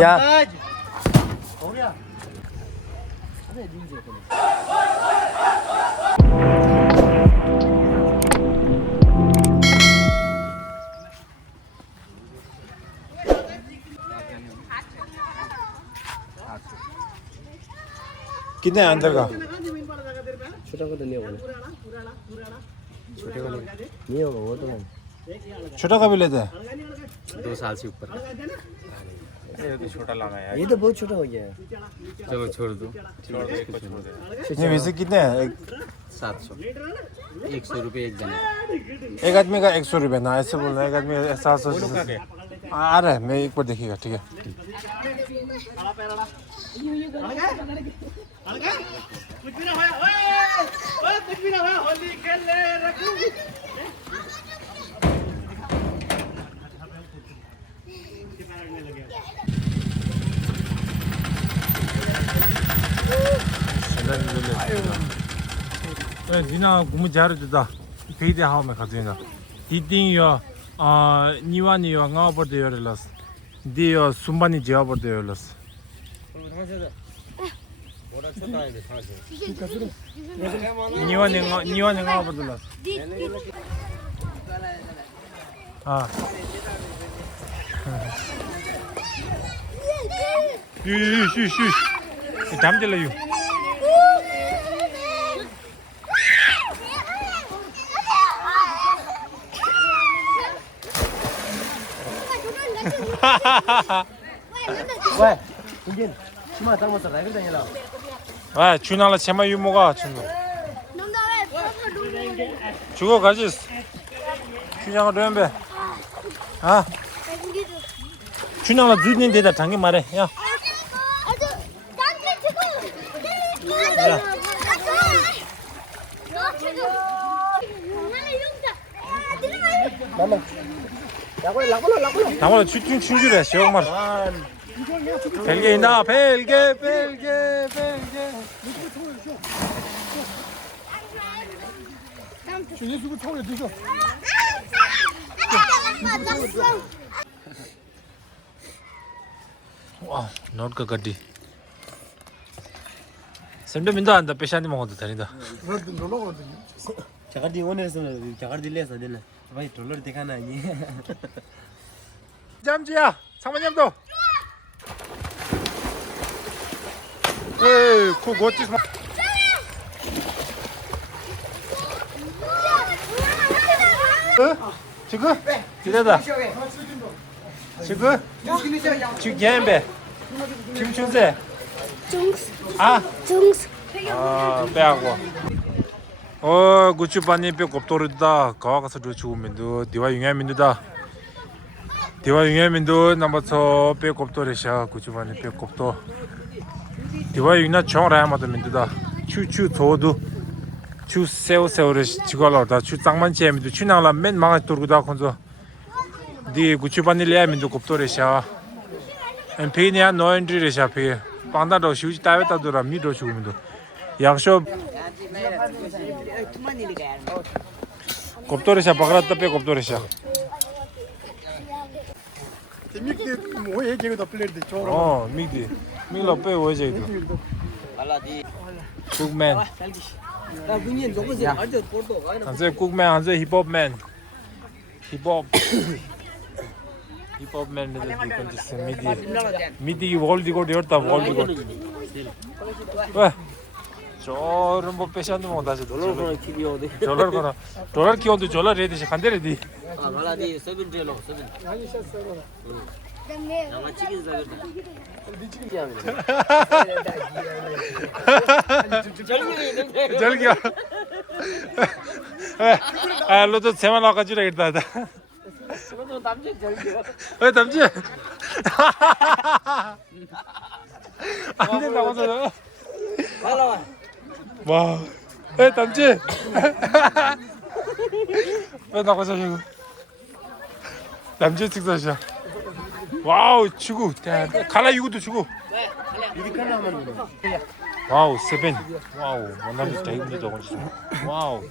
야. कितने अंदर का छोटा का तो नहीं होगा छोटे का नहीं होगा वो तो छोटा का भी लेते हैं 2 साल से ऊपर ये तो छोटा लाना है ये तो बहुत छोटा हो गया है चलो छोड़ दो इसको छोड़ दे नहीं वैसे कितने हैं 700 100 रुपये एक जने एक आदमी का 100 रुपये ना ऐसे बोल रहा है एक आदमी 700 आ रहा है मैं एक बार देखिएगा ठीक है कुछ भी ना होया ओए कुछ भी ना होया होली खेल ले रखू 니나 공부 잘해주다 베이데 하오메 가져이나 디딩이요 니와니요 나버드 열었어 디요 순반이 지어버드 열었어 니와니 나버드 열었어 아 유유유유 담질러요 왜? 이제 치마 딱 맞다 라이브 다니라 아 준하라 제마 유모가 준호 죽어 가지 준하가 렘베 아 준하가 늦는 데다 당겨 말해 야 당원은 춘줄해 시험만 벨게 있나 벨게 준이수부 통에 드셔 와 너가 가디 샘도 안다 पेशानी 먹어도 되니다 자가디 오늘에서 자가디 릴레서 되나 भाई ट्रोलर देखा ना ये 잠지야 상만님도 에이 고치 지금 기다다 지금 겜베 김춘세 빼하고 구치반이 빼 곱도르다 가와가서 죽으면도 디와 융야민도다 디와 융야민도 남아서 빼 곱도르샤 구치반이 빼 곱도 디와 융나 정라야마도 민도다 추추 도도 추 세우세우를 지걸어다 추 짱만체민도 추나라 맨 망아 돌고다 건서 디 구치반이 레야민도 곱도르샤 엠페니아 노엔드리샤 페 빵다도 휴지 따외다도라 미도 죽으면도 약쇼 곱도르샤 바그라타 빼 곱도르샤 मिक्दी वो एक एक तो प्लेट दे चोर 미디 밀로 빼 오제이도 쿡맨 나 군인 누구지 아주 porto 안제 쿡맨 안제 힙합맨 힙합 힙합맨 디컨지스 미디 월디고 되었다 월디고 왜 저런 뭐 빼시한데 뭐 다시 dollar को किलो दे dollar 키워도 dollar 레디시 간데레디 아 말라디 7 딜로 7 나만 치킨 사겠다 치킨 하면 절기야 아 로도 세만 나가지라 이랬다 너도 남자 절기야 왜 담지 안 된다고 하잖아 말라와 와, 에 담지? 왜 나가서 지금? 남자 특사시야. 와우, 주고, 갈라 이것도 주고. 와우, 세븐. 와우, 만나면 대금도 저건지. 와우,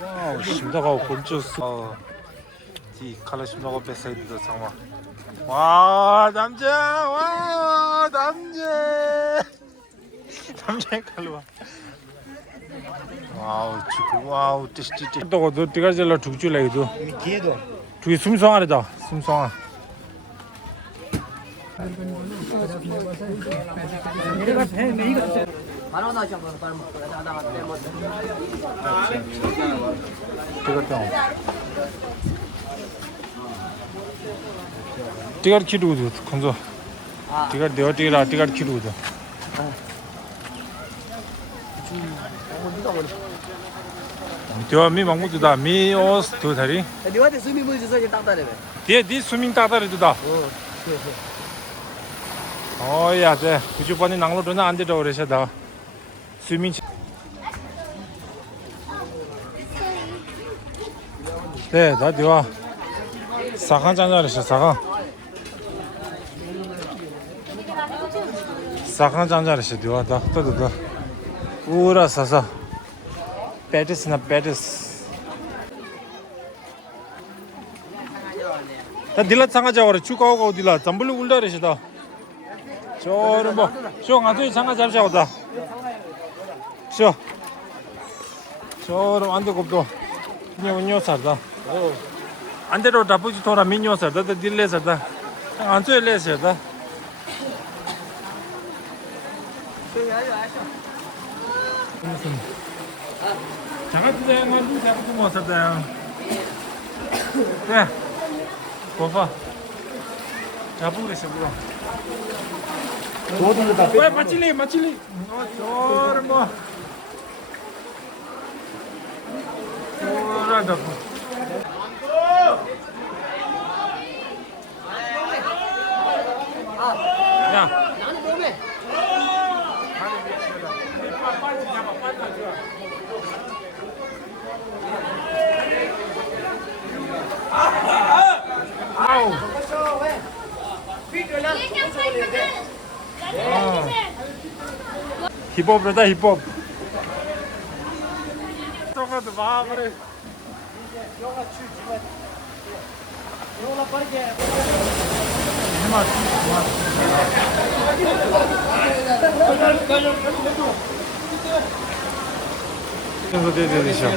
와우, 심다가고 건졌어. 디 칼라 심다가 뺐어야 돼, 상마. 와 남자 와 남자 칼로와 와우 지금 와우 찌찌찌 또 너 네가 잘라 죽줄래 이거 기회도. 저기 숨성하래다 숨성아 टिकट किट उदु खंजो टिकट देव टिकट किट उदु 미 망고두다 미 오스 두 다리 니한테 숨이 물지 서지 딱다래. 디 스밍 따다리두다 어야 돼 90번이 낭로도는 안 되죠 그래서다 스밍 네나 디와 사강 장자리시 사강 장자리시 디와 다 떠도 우라 사사 베티스나 베티스 다 딜라 상가자 그래 추가하고 딜라 담블로 울다래시다 저런 뭐쇼 가서 상가 잡자고다 쇼 저런 안돼 곱도 뇨 살다 안대로 다부지 돌아 미뇨 살다 딜레 살다 안돼 레 살다 무슨 장아찌대 만두 장아찌 뭐 살다요 네 고파 잡으고 있어 물어 왜 맞질리 저런 뭐 저라다 야 나는 몸에. 아우 힙합이다 힙합 똑같아 봐 그래 이거 되셔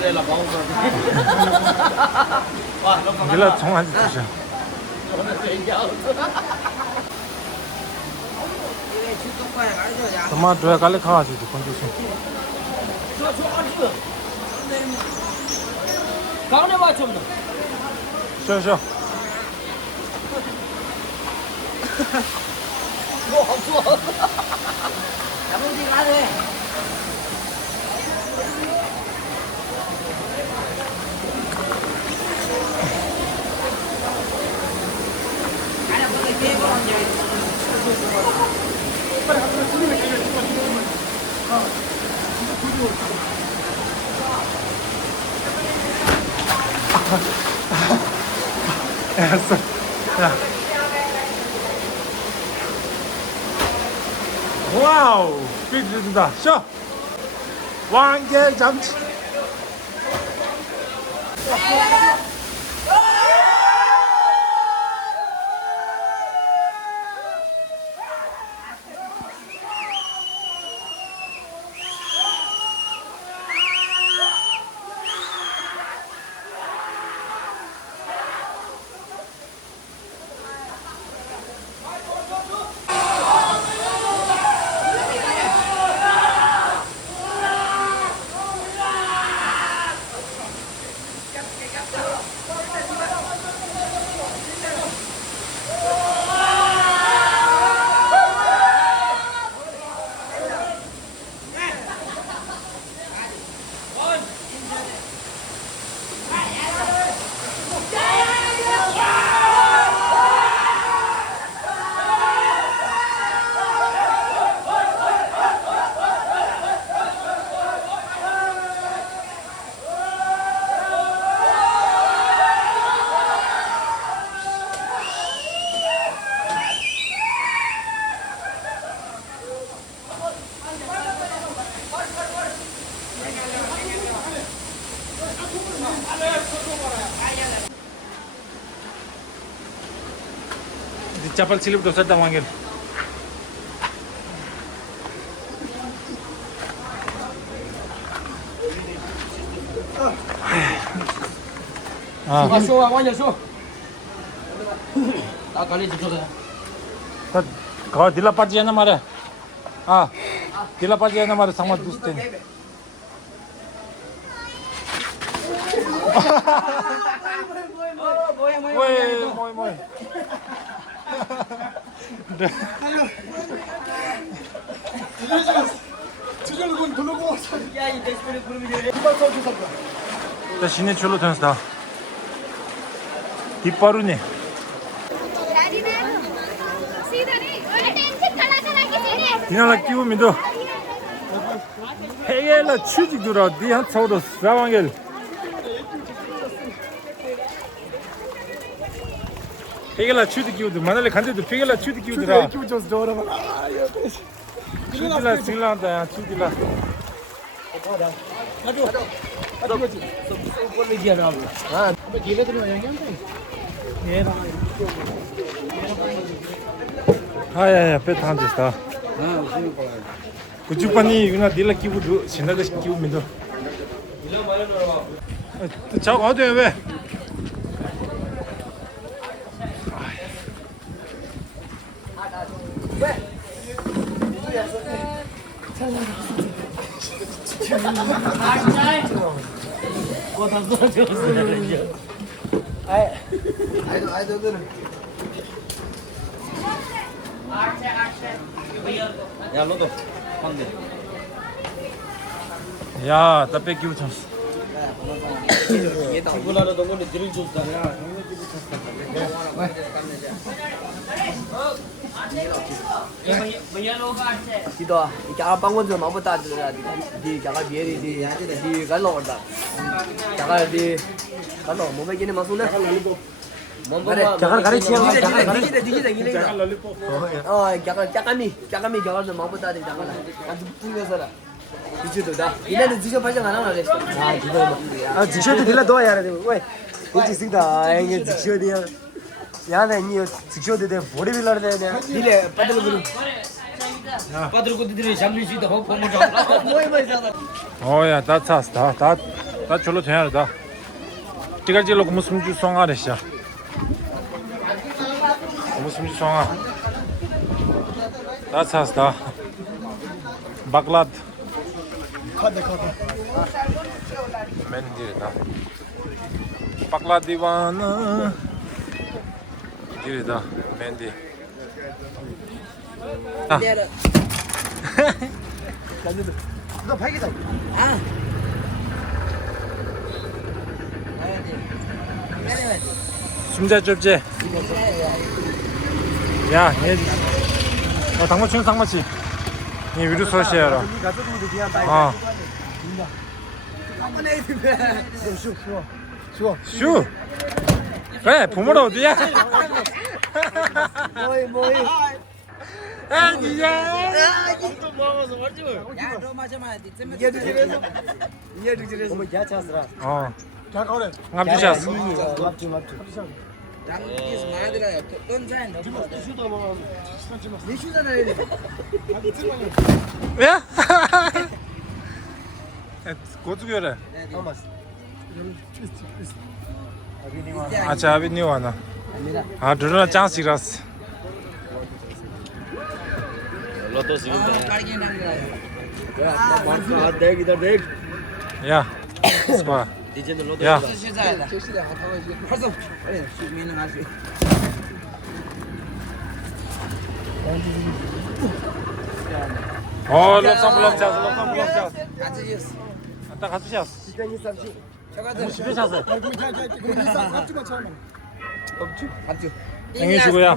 밀라 통한지 드셔 토마토에 갈릭 가가지고 건조심 가운데 맞춰 뭐. 쉬어 좋아. 야무지 가네. 알았어 야 와우 삐드다 쉬어 왕개 잠치 चप्पल स्लिप तो सट्टा मांगे हाँ 쇼 완전 쇼. 나 갈리 주소다. 그거 딜라 빠지지 않나 말이야 아 딜라 빠지지 않나 말이야 상마 두스텐 뭐야 지금 돌고 야이 데스플레이 부르면 자 시내 출로 다녔다 뒷바루니 디나라 끼우면도 해겔라 취직들아 니한 차오도 사왕겔 해겔라 취직 끼우들 만날래 간데도 해겔라 취직 끼우들아 취직라 징라한다 야 취직라 아야야 배타 안 됐다 구주판이 유나 딜라 끼우도 신나게 끼우면도 저거 어디에 왜 야 너도 방대. 야, 나 뺏기고 참. 이거라도 너는 들을 줄 알아. Kita jangan bangun tu mampu tak di jangan biar di kalau ada jangan di kalau mau begini masuknya jangan kari siang jangan kari oh jangan mi jangan tu mampu tak di jangan kan punya salah 지쳐도 다 이래도 지쳐 발전 안 하나 그랬어 아 지쳐도 들라 더 해야 돼 왜 이제 생다 이게 지쳐야 야나 니 지쳐도 돼 머리 빌라를 돼 이래 빠들 그룹 빠들 것들이 잠들 수 있다 보면 좀 뭐해 있잖아 어야, 다 찼어. 다 절로 돼야 다. 찌갈질로 무슨 주 송아래 씨. 무슨 주 송아. 다 찼어. 다. 바클랏. 카드 맨디다. 바클랏 디바나. 디리다. 맨디. 아. 너 발기다 숨자 좁지. 야, 얘. 당마치 당마치. 이 위로 소시야라. 아. 슈. 그래, 부모는 어디야? 뭐이 아니야. 어. 납주샷. 야? 고추결에. अच्छा अभी नहीं हुआ ना हाँ ढूंढना चांस ही रस देख इधर देख या स्क्वायर या 어 럽상 딱 같이 샷 집에 샷을 engin suku ya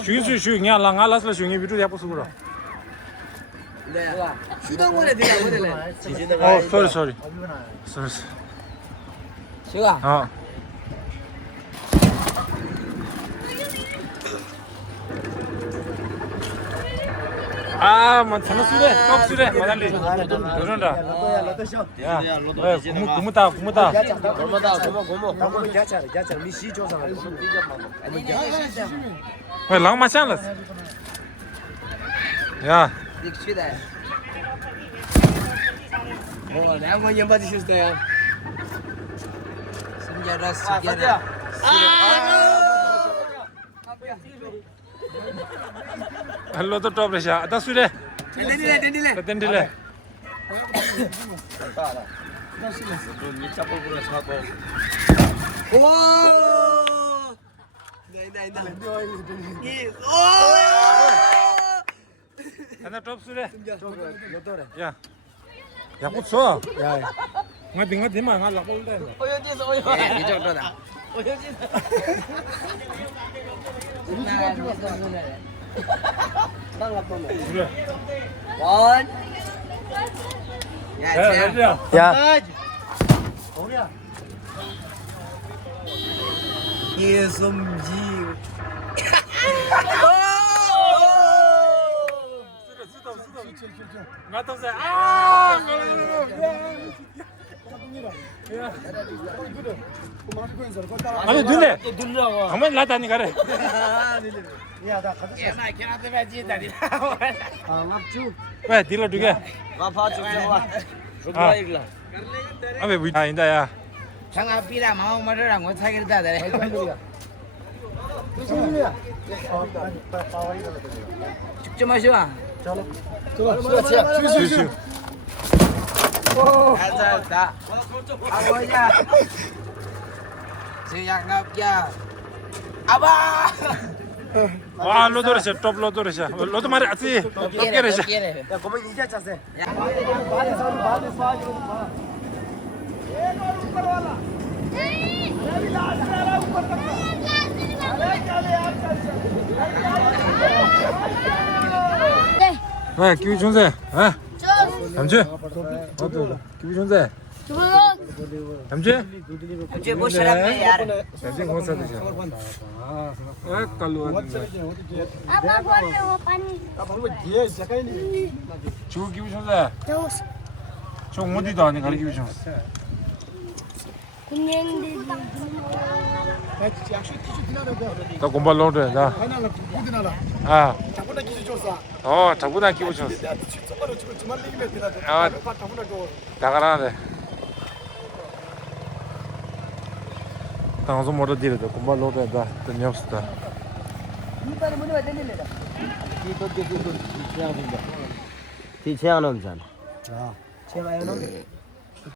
sugi sugi nggak lah ngalas lah sugi biru dia apa suku lah oh sorry 아 아뭐 장수래 떡수래 마달리 그런다 야 고무다 고모 야차 미시 조상 왜 랑마샹라 야 닉시다 뭐가 내가 연 받으셨어요 숨겨라 할로도 टॉप레शा आता सुरे 댄딜래 댄딜레 오 하나 टॉप सुरे 야 야고쳐 야 nga dima nga lakol den 이 정도다 그래 원 야 예솜지 ngatamse 아 아니 눈에 가만히 놔다니 가래 왜 딜러 두개 아왜 뭐 아닌다야 장아 삐라 마음 말을 못 사겠다 돼. 죽지 마시와. 슈슈 알았다. 아버야. 제약납야. 아바. 와 로도레샤 톱 로도레샤 로도 말이 아지 톱게레샤 야 고모 이제 찼어 왜 기분 좋은데 아 잠시 기분 좋은데 잠시 이제 뭐 사람이야 야र. 잠시 고사 드셔 아 깔로 왔는데 아빠 버려 पानी 주 기분 좋은데 저 어디도 아니 가리 기분 좋은 कुन्नेंदी 나 공부 로드 나 아, 자꾸나 기분 좋았어. 아, 나가라네. 방송 모두 뒤로도 공부 로드다. 뜬이 없었다. 뒤 채양 놈잖아. 제가 이놈